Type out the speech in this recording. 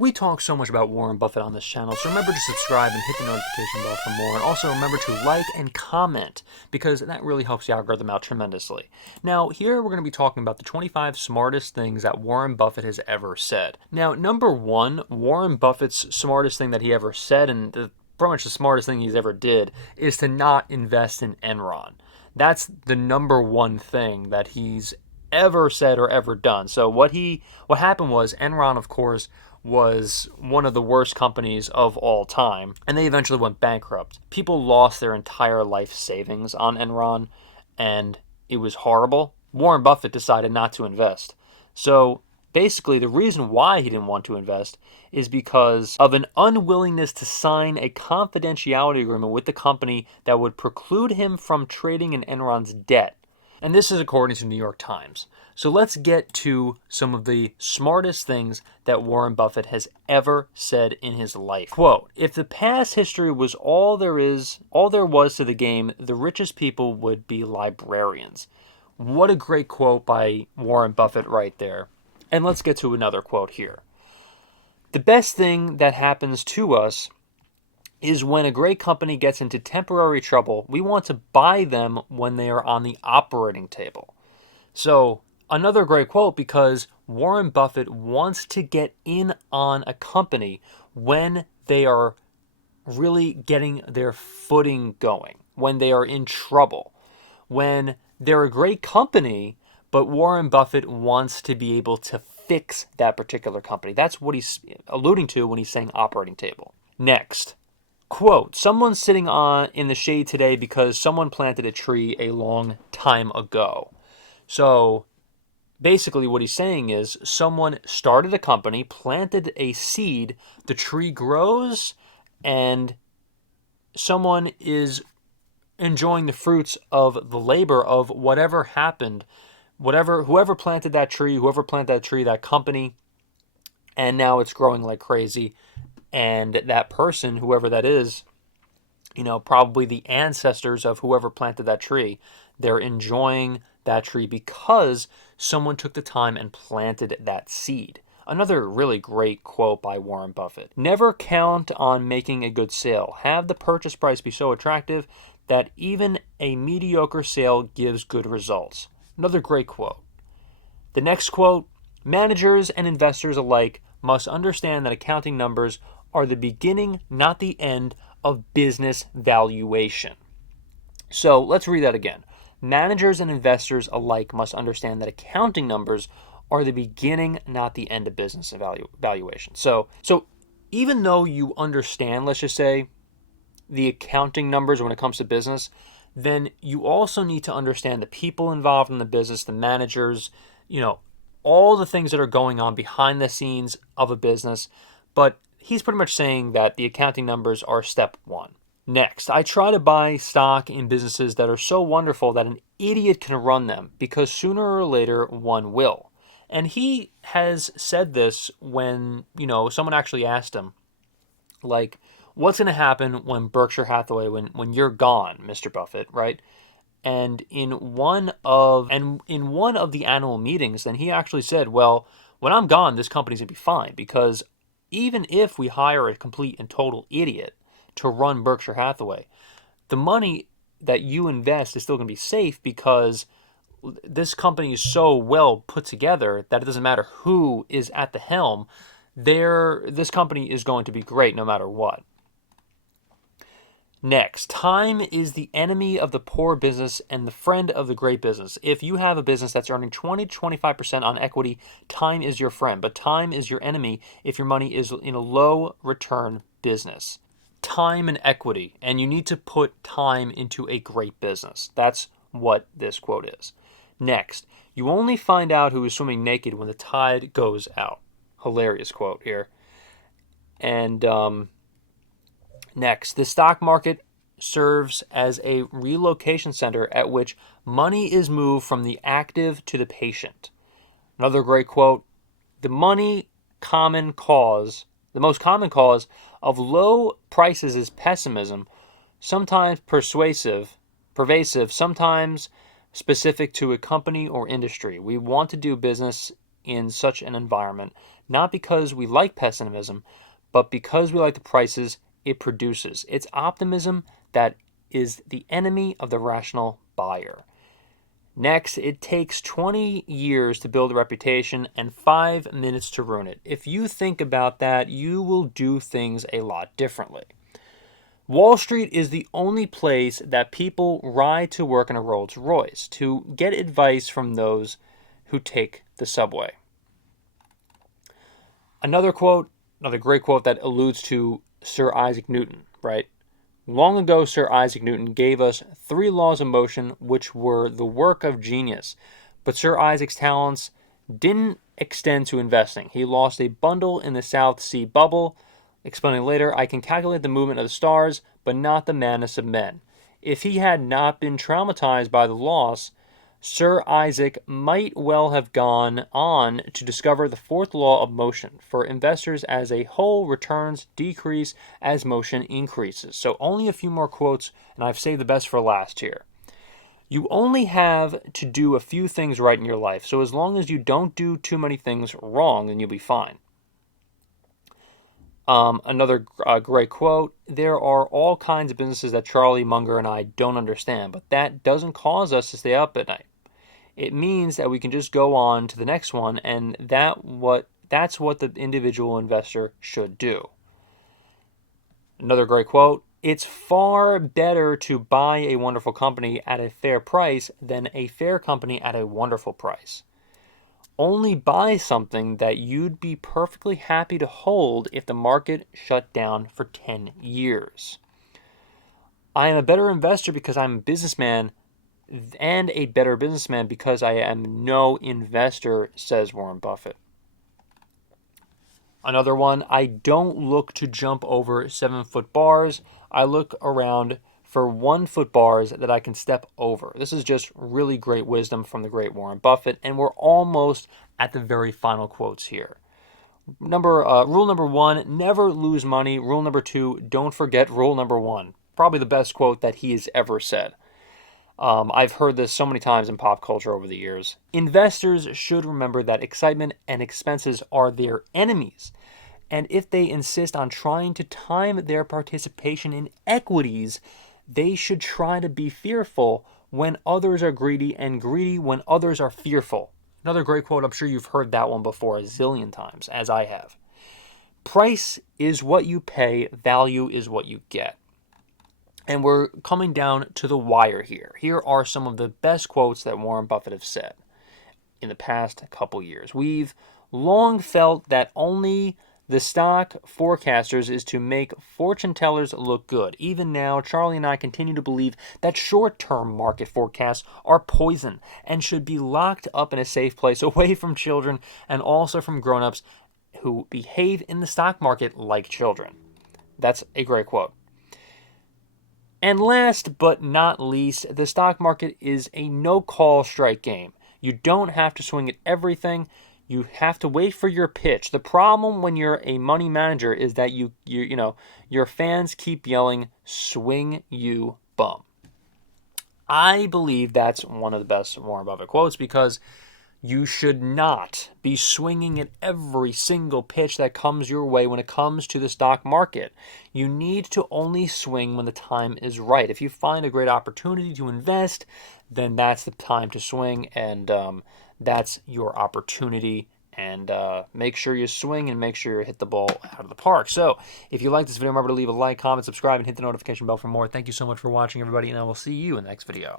We talk so much about Warren Buffett on this channel, so remember to subscribe and hit the notification bell for more. And also remember to like and comment, because that really helps the algorithm out tremendously. Now, here we're going to be talking about the 25 smartest things that Warren Buffett has ever said. Now, number one, Warren Buffett's smartest thing that he ever said, and pretty much the smartest thing he's ever did, is to not invest in Enron. That's the number one thing that he's ever said or ever done. So what happened was Enron, of course, was one of the worst companies of all time, and they eventually went bankrupt. People lost their entire life savings on Enron, and it was horrible. Warren Buffett decided not to invest. So basically, the reason why he didn't want to invest is because of an unwillingness to sign a confidentiality agreement with the company that would preclude him from trading in Enron's debt. And this is according to the New York Times. So let's get to some of the smartest things that Warren Buffett has ever said in his life. Quote, "If the past history was all there was to the game, the richest people would be librarians." What a great quote by Warren Buffett right there. And let's get to another quote here. "The best thing that happens to us is when a great company gets into temporary trouble, we want to buy them when they are on the operating table." So, another great quote, because Warren Buffett wants to get in on a company when they are really getting their footing going, when they are in trouble, when they're a great company, but Warren Buffett wants to be able to fix that particular company. That's what he's alluding to when he's saying operating table. Next. Quote, "Someone's sitting in the shade today because someone planted a tree a long time ago." So basically what he's saying is someone started a company, planted a seed, the tree grows, and someone is enjoying the fruits of the labor of whatever happened, whoever planted that tree, that company, and now it's growing like crazy. And that person, whoever that is, probably the ancestors of whoever planted that tree, they're enjoying that tree because someone took the time and planted that seed. Another really great quote by Warren Buffett. "Never count on making a good sale. Have the purchase price be so attractive that even a mediocre sale gives good results." Another great quote. The next quote, "Managers and investors alike must understand that accounting numbers are the beginning, not the end, of business valuation." So let's read that again. Managers and investors alike must understand that accounting numbers are the beginning, not the end of business valuation. So even though you understand, let's just say, the accounting numbers when it comes to business, then you also need to understand the people involved in the business, the managers, all the things that are going on behind the scenes of a business. But he's pretty much saying that the accounting numbers are step one. Next, "I try to buy stock in businesses that are so wonderful that an idiot can run them, because sooner or later one will." And he has said this when, someone actually asked him, like, what's going to happen when Berkshire Hathaway, when you're gone, Mr. Buffett, right? And in one of the annual meetings, then he actually said, "Well, when I'm gone, this company's going to be fine, because even if we hire a complete and total idiot to run Berkshire Hathaway, the money that you invest is still going to be safe, because this company is so well put together that it doesn't matter who is at the helm. This company is going to be great no matter what." Next, "Time is the enemy of the poor business and the friend of the great business." If you have a business that's earning 20 to 25% on equity, time is your friend, but time is your enemy if your money is in a low return business. Time and equity, and you need to put time into a great business. That's what this quote is. Next, "You only find out who is swimming naked when the tide goes out." Hilarious quote here. And next, "The stock market serves as a relocation center at which money is moved from the active to the patient." Another great quote, The most common cause of low prices is pessimism, sometimes pervasive, sometimes specific to a company or industry. We want to do business in such an environment, not because we like pessimism, but because we like the prices it produces. It's optimism that is the enemy of the rational buyer. Next, it takes 20 years to build a reputation and 5 minutes to ruin it. If you think about that, you will do things a lot differently. Wall Street is the only place that people ride to work in a Rolls Royce to get advice from those who take the subway. Another great quote that alludes to Sir Isaac Newton, right? Long ago, Sir Isaac Newton gave us 3 laws of motion, which were the work of genius. But Sir Isaac's talents didn't extend to investing. He lost a bundle in the South Sea bubble. Explaining later, I can calculate the movement of the stars, but not the madness of men. If he had not been traumatized by the loss, Sir Isaac might well have gone on to discover the 4th law of motion. For investors as a whole, returns decrease as motion increases. So only a few more quotes, and I've saved the best for last here. You only have to do a few things right in your life. So as long as you don't do too many things wrong, then you'll be fine. Another great quote, there are all kinds of businesses that Charlie Munger and I don't understand, but that doesn't cause us to stay up at night. It means that we can just go on to the next one, and that's what the individual investor should do. Another great quote, it's far better to buy a wonderful company at a fair price than a fair company at a wonderful price. Only buy something that you'd be perfectly happy to hold if the market shut down for 10 years. I am a better investor because I'm a businessman, and a better businessman because I am no investor, says Warren Buffett. Another one, I don't look to jump over 7-foot bars. I look around for 1-foot bars that I can step over. This is just really great wisdom from the great Warren Buffett, and we're almost at the very final quotes here. Rule number 1, never lose money. Rule number 2, don't forget rule number 1. Probably the best quote that he has ever said. I've heard this so many times in pop culture over the years. Investors should remember that excitement and expenses are their enemies. And if they insist on trying to time their participation in equities, they should try to be fearful when others are greedy and greedy when others are fearful. Another great quote, I'm sure you've heard that one before a zillion times, as I have. Price is what you pay, value is what you get. And we're coming down to the wire here. Here are some of the best quotes that Warren Buffett has said in the past couple years. We've long felt that only the stock forecasters is to make fortune tellers look good. Even now, Charlie and I continue to believe that short-term market forecasts are poison and should be locked up in a safe place away from children and also from grown-ups who behave in the stock market like children. That's a great quote. And last but not least, the stock market is a no-call strike game. You don't have to swing at everything. You have to wait for your pitch. The problem when you're a money manager is that your fans keep yelling, "Swing, you bum." I believe that's one of the best Warren Buffett quotes because you should not be swinging at every single pitch that comes your way when it comes to the stock market. You need to only swing when the time is right. If you find a great opportunity to invest, then that's the time to swing, and that's your opportunity. And make sure you swing and make sure you hit the ball out of the park. So if you like this video, remember to leave a like, comment, subscribe, and hit the notification bell for more. Thank you so much for watching, everybody, and I will see you in the next video.